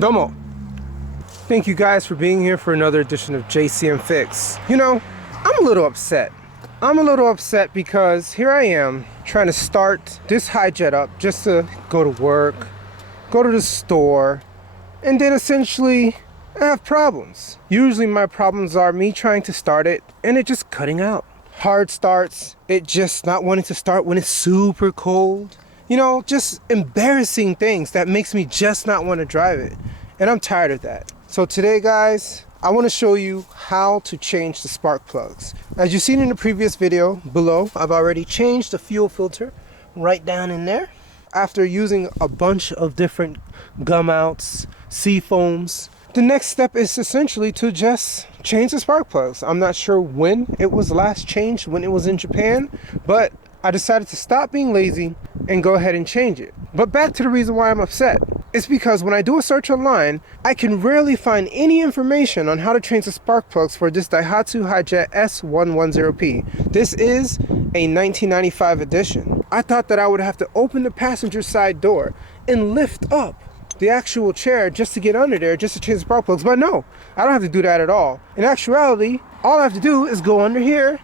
Domo. Thank you guys for being here for another edition of JCM Fix. You know, I'm a little upset. I'm a little upset because here I am trying to start this Hijet up just to go to work, go to the store, and then essentially I have problems. Usually my problems are me trying to start it and it just cutting out. Hard starts, it just not wanting to start when it's super cold. You know, just embarrassing things that makes me just not want to drive it. And I'm tired of that. So today, guys, I want to show you how to change the spark plugs. As you've seen in the previous video below, I've already changed the fuel filter right down in there. After using a bunch of different gum outs, sea foams, the next step is essentially to just change the spark plugs. I'm not sure when it was last changed, when it was in Japan, but I decided to stop being lazy and go ahead and change it. But back to the reason why I'm upset. It's because when I do a search online, I can rarely find any information on how to change the spark plugs for this Daihatsu Hijet S110P. This is a 1995 edition. I thought that I would have to open the passenger side door and lift up the actual chair just to get under there, just to change the spark plugs. But no, I don't have to do that at all. In actuality, all I have to do is go under here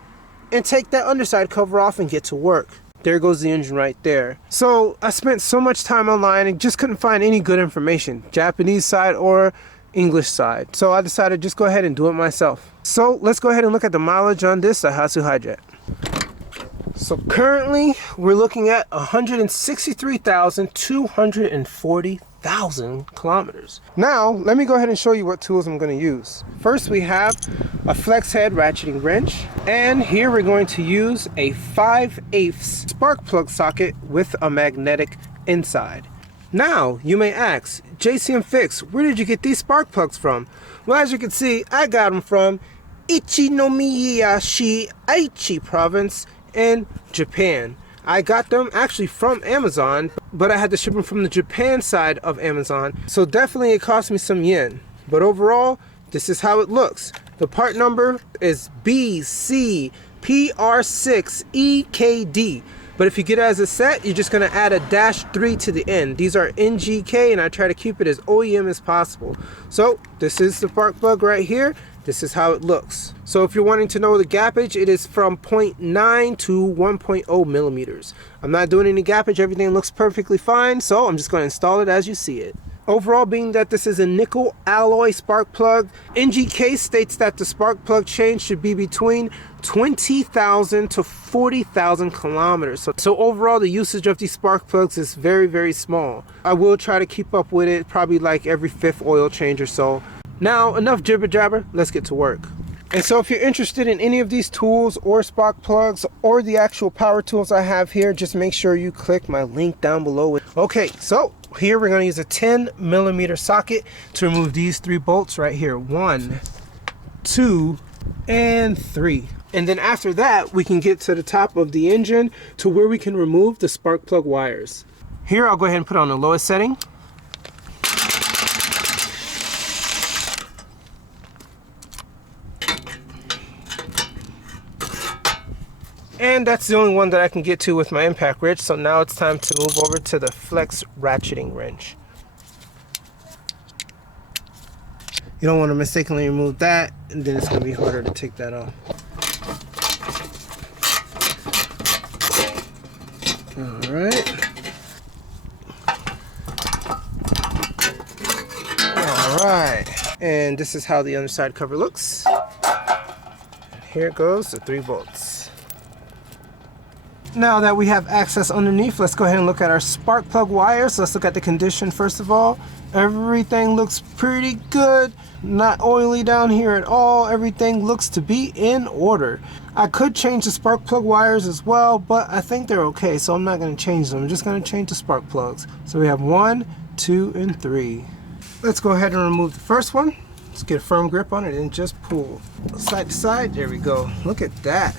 and take that underside cover off and get to work. There goes the engine right there. So I spent so much time online and just couldn't find any good information, Japanese side or English side. So I decided to just go ahead and do it myself. So let's go ahead and look at the mileage on this Daihatsu Hijet. So currently we're looking at 163,240 kilometers. Now let me go ahead and show you what tools I'm going to use. First, we have a flex head ratcheting wrench, and here we're going to use a 5/8 spark plug socket with a magnetic inside. Now you may ask, JCM Fix, where did you get these spark plugs from? Well, as you can see, I got them from Ichinomiyashi, Aichi province in Japan. I got them actually from Amazon, but I had to ship them from the Japan side of Amazon. So definitely it cost me some yen. But overall, this is how it looks. The part number is BCPR6EKD. But if you get it as a set, you're just gonna add a -3 to the end. These are NGK, and I try to keep it as OEM as possible. So this is the spark plug right here. This is how it looks. So if you're wanting to know the gappage, it is from 0.9 to 1.0 millimeters. I'm not doing any gappage, everything looks perfectly fine, so I'm just going to install it as you see it. Overall, being that this is a nickel alloy spark plug, NGK states that the spark plug change should be between 20,000 to 40,000 kilometers. So overall, the usage of these spark plugs is very, very small. I will try to keep up with it, probably like every 5th oil change or so. Now, enough jibber jabber, let's get to work. And so if you're interested in any of these tools or spark plugs or the actual power tools I have here, just make sure you click my link down below. Okay, so here we're going to use a 10mm socket to remove these 3 bolts right here. 1, 2, and 3. And then after that, we can get to the top of the engine to where we can remove the spark plug wires. Here, I'll go ahead and put on the lowest setting. And that's the only one that I can get to with my impact wrench. So now it's time to move over to the flex ratcheting wrench. You don't want to mistakenly remove that, and then it's going to be harder to take that off. Alright. Alright. And this is how the underside cover looks. Here it goes, the 3 bolts. Now that we have access underneath, let's go ahead and look at our spark plug wires. Let's look at the condition first of all. Everything looks pretty good. Not oily down here at all. Everything looks to be in order. I could change the spark plug wires as well, but I think they're okay, so I'm not going to change them. I'm just going to change the spark plugs. So we have 1, 2, and 3. Let's go ahead and remove the first one. Let's get a firm grip on it and just pull. Side to side, there we go. Look at that.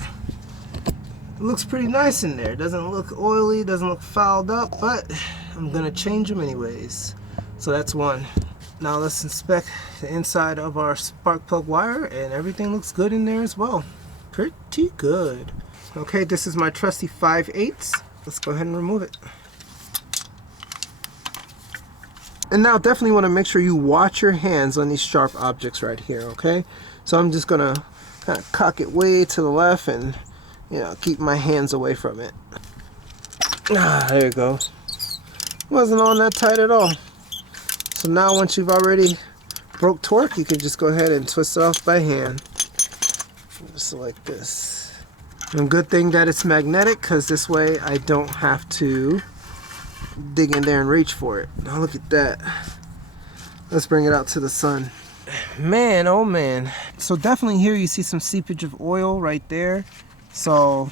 It looks pretty nice in there. It doesn't look oily, doesn't look fouled up, but I'm gonna change them anyways. So that's one. Now let's inspect the inside of our spark plug wire, and everything looks good in there as well. Pretty good. Okay, this is my trusty 5/8. Let's go ahead and remove it. And now definitely want to make sure you watch your hands on these sharp objects right here, okay? So I'm just gonna kind of cock it way to the left and, you know, keep my hands away from it. Ah, there it goes. Wasn't on that tight at all. So now once you've already broke torque, you can just go ahead and twist it off by hand. Just like this. And good thing that it's magnetic, because this way I don't have to dig in there and reach for it. Now look at that. Let's bring it out to the sun. Man, oh man. So definitely here you see some seepage of oil right there. So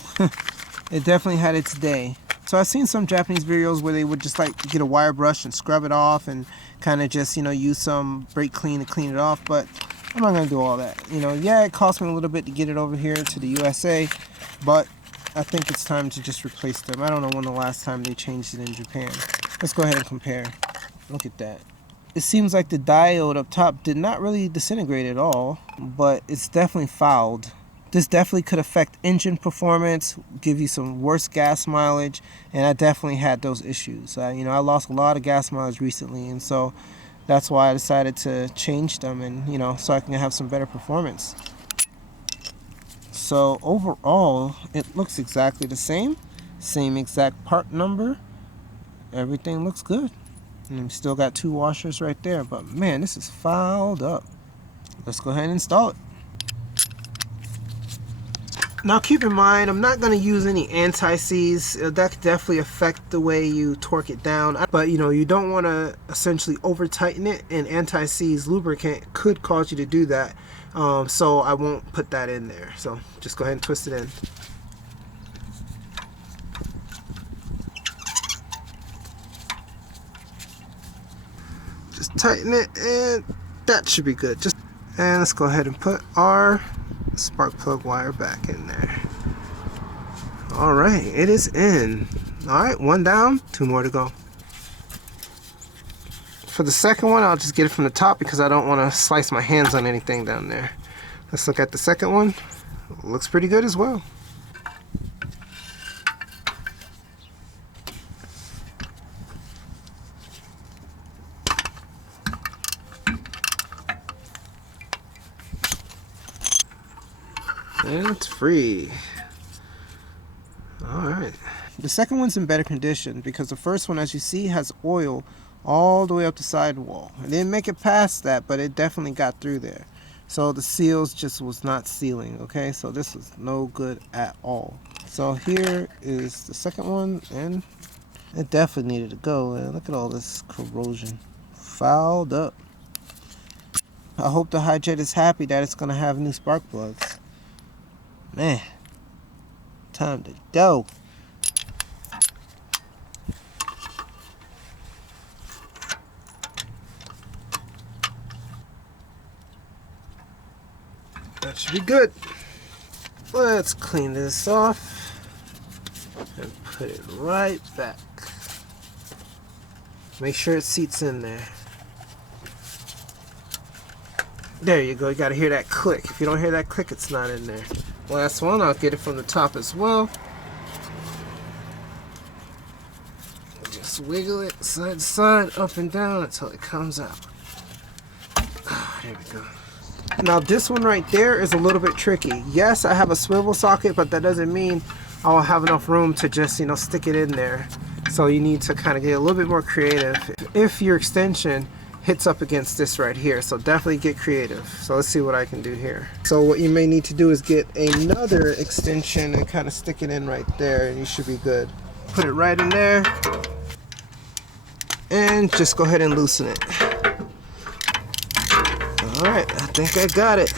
it definitely had its day. So I've seen some Japanese videos where they would just like get a wire brush and scrub it off and kind of just, you know, use some brake clean to clean it off, but I'm not gonna do all that. You know, yeah, it cost me a little bit to get it over here to the USA, but I think it's time to just replace them. I don't know when the last time they changed it in Japan. Let's go ahead and compare. Look at that. It seems like the diode up top did not really disintegrate at all, but it's definitely fouled. This definitely could affect engine performance, give you some worse gas mileage, and I definitely had those issues. You know, I lost a lot of gas mileage recently, and so that's why I decided to change them, and you know, so I can have some better performance. So overall, it looks exactly the same exact part number. Everything looks good. And we still got 2 washers right there, but man, this is fouled up. Let's go ahead and install it. Now keep in mind, I'm not going to use any anti-seize. That could definitely affect the way you torque it down. But you know, you don't want to essentially over tighten it, and anti-seize lubricant could cause you to do that. So I won't put that in there. So just go ahead and twist it in. Just tighten it, and that should be good. And let's go ahead and put our spark plug wire back in there. All right, it is in. All right, 1 down, 2 more to go. For the second one, I'll just get it from the top because I don't want to slice my hands on anything down there. Let's look at the second one. Looks pretty good as well. And it's free. Alright. The second one's in better condition because the first one, as you see, has oil all the way up the sidewall. It didn't make it past that, but it definitely got through there. So the seals just was not sealing, okay? So this was no good at all. So here is the second one, and it definitely needed to go. And look at all this corrosion. Fouled up. I hope the Hijet is happy that it's going to have new spark plugs. Man, time to go. That should be good. Let's clean this off and put it right back. Make sure it seats in there. There you go. You gotta hear that click. If you don't hear that click, it's not in there. Last one, I'll get it from the top as well. Just wiggle it side to side, up and down until it comes out. There we go. Now this one right there is a little bit tricky. Yes, I have a swivel socket, but that doesn't mean I'll have enough room to just, you know, stick it in there. So you need to kind of get a little bit more creative if your extension hits up against this right here. So definitely get creative. So let's see what I can do here. So what you may need to do is get another extension and kind of stick it in right there, and you should be good. Put it right in there and just go ahead and loosen it. Alright, I think I got it.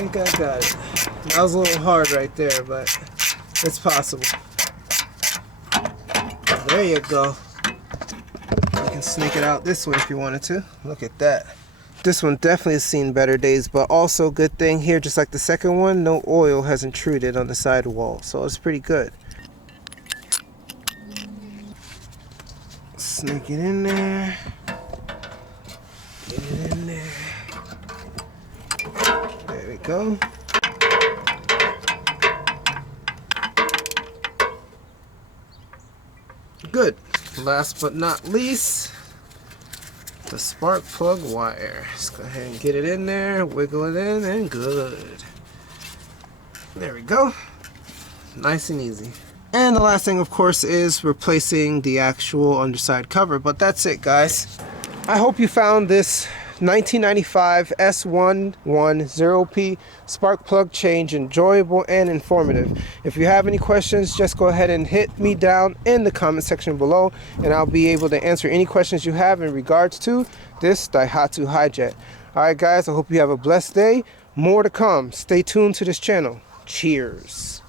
That was a little hard right there, but it's possible. There you go. You can sneak it out this way if you wanted to. Look at that. This one definitely has seen better days, but also good thing here, just like the second one, no oil has intruded on the sidewall, so it's pretty good. Sneak it in there. Get it in there. There we go. Good. last but not least, the spark plug wire. Just go ahead and get it in there, wiggle it in, and good. There we go. Nice and easy. And the last thing, of course, is replacing the actual underside cover. But that's it, guys. I hope you found this 1995 S110P spark plug change enjoyable and informative. If you have any questions, just go ahead and hit me down in the comment section below, and I'll be able to answer any questions you have in regards to this Daihatsu Hijet. Alright guys, I hope you have a blessed day. More to come. Stay tuned to this channel. Cheers.